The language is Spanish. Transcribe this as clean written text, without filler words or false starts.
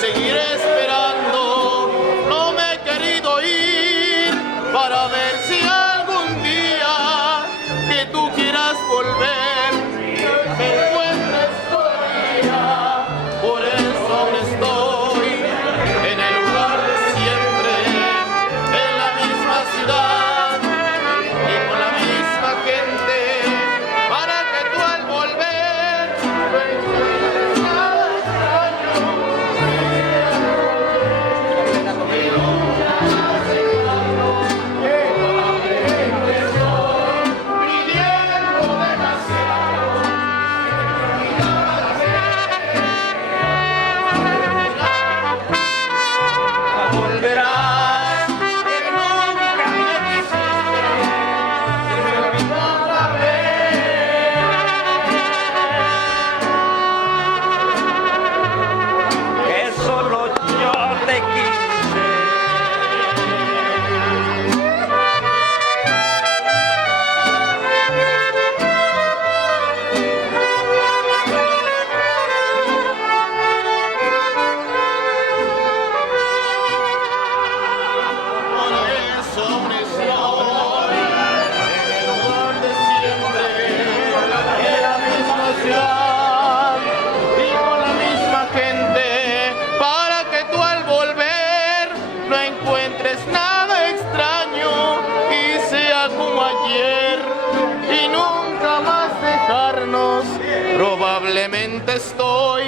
seguiré esperando. No me he querido ir para ver si algún día que tú quieras volver me encuentres todavía. Por eso aún estoy en el lugar de siempre, en la misma ciudad y con la misma gente, para que tú al volver no encuentres nada extraño. Pidiendo demasiado. Volverás, que nunca me quisiste, otra vez. Que solo yo te quise. Por eso aún estoy en el lugar de siempre, en la misma ciudad y con la misma gente, para que tú al volver no encuentres nada extraño y sea como ayer y nunca más dejarnos. Probablemente estoy